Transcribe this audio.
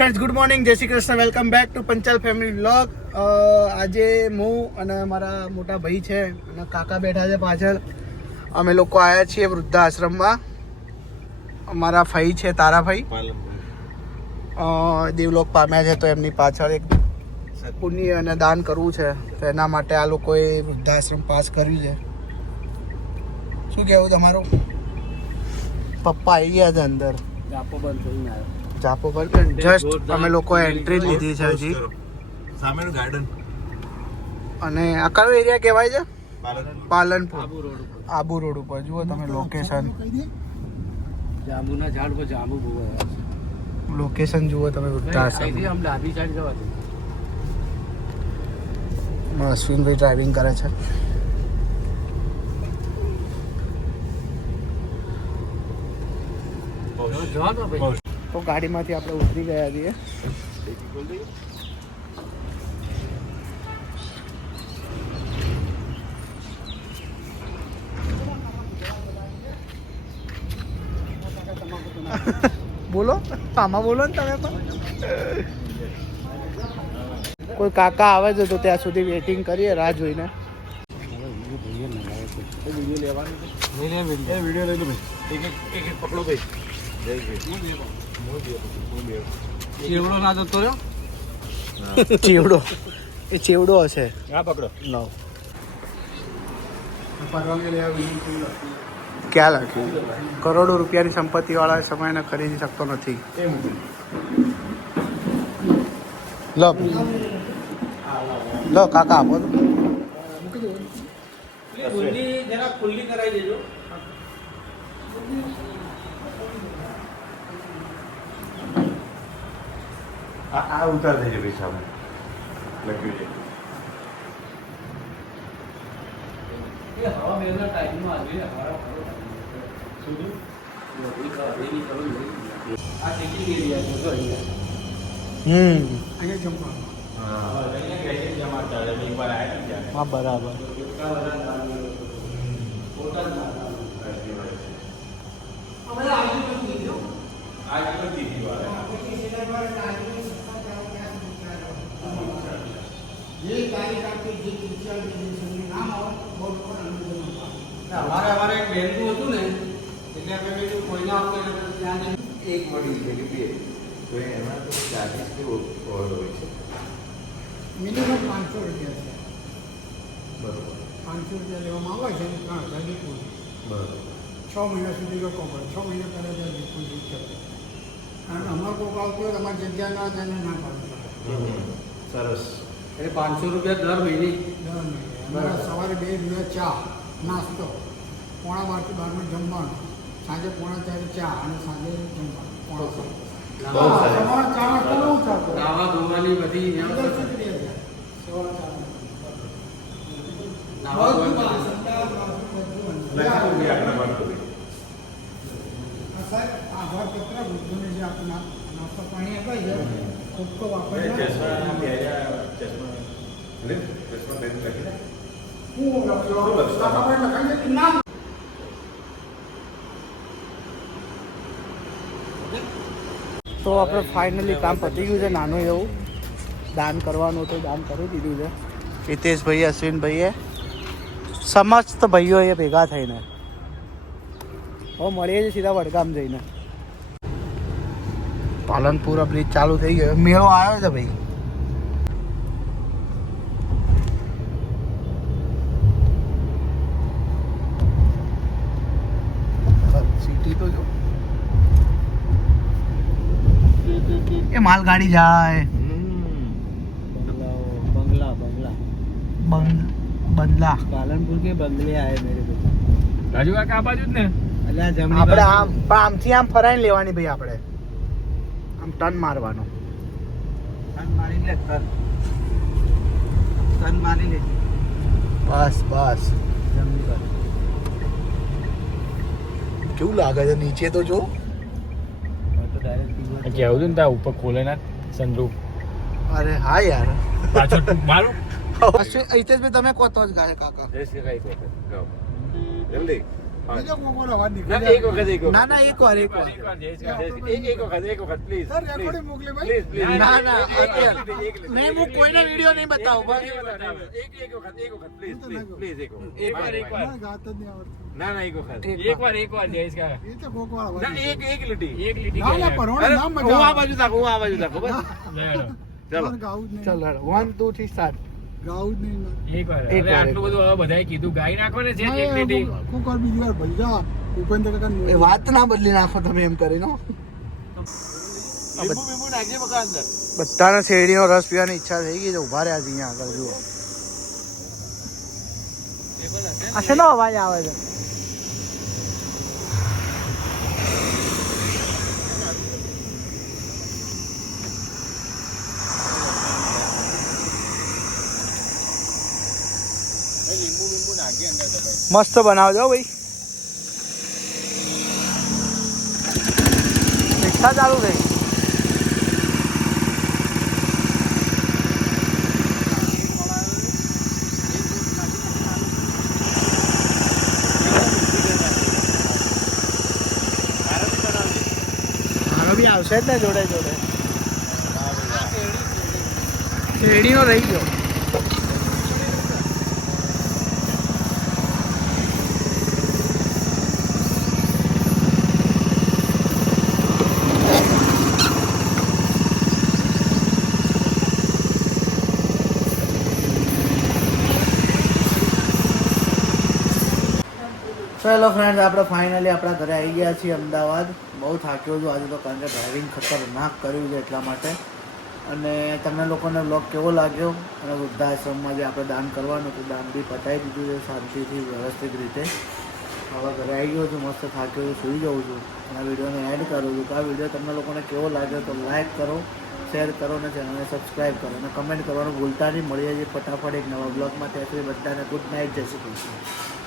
Friends good morning જય Shri Krishna. Welcome back to Panchal family blog આજે હું અને મારા મોટા ભાઈ છે અને કાકા બેઠા છે પાછળ. અમે લોકો આવ્યા છીએ વૃદ્ધાશ્રમમાં. અમારા ભાઈ છે તારાભાઈ દેવલોક પામ્યા છે તો એમની પાછળ એક પુણ્ય અને દાન કરવું છે. તો એના માટે આ લોકોએ વૃદ્ધાશ્રમ પાસ કર્યું છે. શું કહેવું તમારું? પપ્પા આવી ગયા છે અંદર. જાપો પર જસ્ટ અમે લોકો એન્ટ્રી લીધી છે હજી. સામેનું ગાર્ડન અને આ કયો એરિયા કહેવાય છે? પાલનપુર. આબુ રોડ ઉપર. જુઓ તમે લોકેશન જાંબુના ઝાડ પર જાંબુ બહુ લોકેશન જુઓ તમે આમ ડાબી સાઈડ જવા દે. અશ્વિનભાઈ ડ્રાઇવિંગ કરે છે. જવા ભાઈ. તો ગાડીમાંથી આપણે ઉતરી ગયા છીએ. બોલો? આમાં બોલો ને તમે પણ. કોઈ કાકા આવે છે તો ત્યાં સુધી વેટિંગ કરીએ, રાહ જોઈને. નહીં લે વીડિયો. વીડિયો લઈ લો ભાઈ. એક એક પકડો ભાઈ. જય ચેવડો ના જતો રહ્યો? ચેવડો. એ ચેવડો હશે. હા પકડો. લાવ. ક્યાં લખ્યું કરોડો રૂપિયાની સંપત્તિ વાળા સમયને ખરીદી શકતો નથી. લો. લો કાકા આપો તો. ખુલ્લી જરા ખુલ્લી કરાવી દેજો. આ આ ઉતાર દેજો ભાઈ સામે. લખ્યું છે. એ હવા મેળના ટાઈમમાં આવી હવા ખરો સુધી આ ટિકિંગ એરિયા છે જો અહીંયા હમ અહીંયા જમવાનું હા અહીંયા બેસી જમા ચાલે એક વાર આવ્યા ને હા બરાબર આજ પણ દીધી વાર અમારે અમારે એક બેનનું હતું ને એટલે અમે કોઈને એટલે ત્યાં એક મળી છે કે બે? તો એમાં તો ચાર્જીસ કેવો હોય છે. મિનિમમ પાંચસો રૂપિયા છે. બરાબર. પાંચસો રૂપિયા લેવામાં આવે છે અને ત્રણ હજાર ડિપોઝિટ બરોબર. છ મહિના સુધી લોકો પડે છ મહિના પહેલાં ત્યાં ડિપોઝિટ છે કારણ અમારે આવતું હોય તમારી જગ્યા ના તેને ના પાડવું સરસ. એટલે પાંચસો રૂપિયા દર મહિને. દર મહિને. સવારે બે દિવસ ચા નાસ્તો પોણા બારથી બારમાં જમવાનું સાંજે પોણા ચારે ચા અને સાંજે જમવાનું. પોણા નાસ્તો પાણી અપાય છે ખૂબ ખૂબ આપણે ચશ્મા ચશ્મા તો આપણે ફાઇનલી કામ પતી ગયું છે, નાનું એવું. દાન કરવાનું હતું, દાન કરી દીધું છે. હિતેશભાઈ અશ્વિનભાઈએ, સમસ્ત ભાઈઓએ ભેગા થઈને. હવે મળીએ છીએ સીધા વડગામ જઈને. પાલનપુર બ્રિજ ચાલુ થઈ ગયો. મેળો આવ્યો છે ભાઈ સિટી તો જો એ માલગાડી જાય. આમ પણ મારવાનો. ટન મારી લે ટન. ટન મારી લે. બસ બસ. જમણી બાજુ. કેવું લાગે છે? નીચે તો જો. કહેવું તું ને ત્યાં ઉપર ખોલે ના સંદૂક અરે હા યાર. પાછો મારું? હિતેશભાઈ તમે કહો તો જ ગાય કાકા. જય શ્રી ગાય એમ બીજો કોકોનો અવાજ ના, નીકળી એક વખત એક વખત ના ના એક વાર એક વાર એક વાર જયેશ કા. એક એક વખત એક વખત પ્લીઝ સર રેકોર્ડિંગ મોકલી ભાઈ પ્લીઝ પ્લીઝ ના ના અત્યારે નહીં હું કોઈને વીડિયો નહીં બતાવું બસ એક એક વખત એક વખત પ્લીઝ પ્લીઝ પ્લીઝ એક વખત એક વાર, એક વાર. મને ગાત જ નહીં આવડતું ના ના એક વખત એક વાર એક વાર જયેશ કા. એ તો કોકો અવાજ ના એક એક લીટી એક લીટી ના ના ગાય. પરોણે અરે, ના હું મજા આ આવે બાજુ તાકું હું આ બાજુ તાકું બસ લે હેડો. ચલો મને ગાવું જ નહીં ચાલો વન ટુ થ્રી સ્ટાર્ટ ગાવું જ નહીં મને. એક વાર. એક અરે આટલું બધું હવે બધાએ કીધું ગાઈ નાખો છે એક લીટી. કોક- કોક બીજી વાર ભાઈ ઉપેન્દ્ર કાકા એ વાત ના બદલી નાખો તમે એમ કરીને બધાને શેરડીનો રસ પીવાની ઈચ્છા થઈ ગઈ છે ઊભા રહ્યા છે અહીંયા આગળ જુઓ. આ શેનો અવાજ આવે છે લીંબુ બીંબુ નાખી અંદર દબાઈ. મસ્ત બનાવજો ભાઈ. રિક્ષા ચાલુ બી આવશે જ ને જોડે જોડે. શેરડીનો રહી ગયો. ચલો ફ્રેન્ડ્સ આપણે ફાઇનલી આપણા ઘરે આવી ગયા છીએ અમદાવાદ. બહુ થાક્યો છું આજે તો, કારણ કે ડ્રાઇવિંગ ખતરનાક કર્યું છે એટલા માટે. અને તમને લોકોને બ્લોગ કેવો લાગ્યો? અને વૃદ્ધાશ્રમમાં જે આપણે દાન કરવાનું હતું, દાન બી પતાવી દીધું છે શાંતિથી, વ્યવસ્થિત રીતે. હવે ઘરે આવી ગયો છું, મસ્ત થાક્યો છું, સૂઈ જાઉં છું. અને આ વિડીયોને એડ કરું છું. તો આ વીડિયો તમને લોકોને કેવો લાગ્યો તો લાઇક કરો, શેર કરો અને ચેનલને સબસ્ક્રાઈબ કરો. અને કમેન્ટ કરવાનું ભૂલતા નહીં. મળીએ છીએ ફટાફટ એક નવા બ્લોગમાં ત્યાં સુધી બધાને ગુડ નાઇટ જય શ્રી કૃષ્ણ.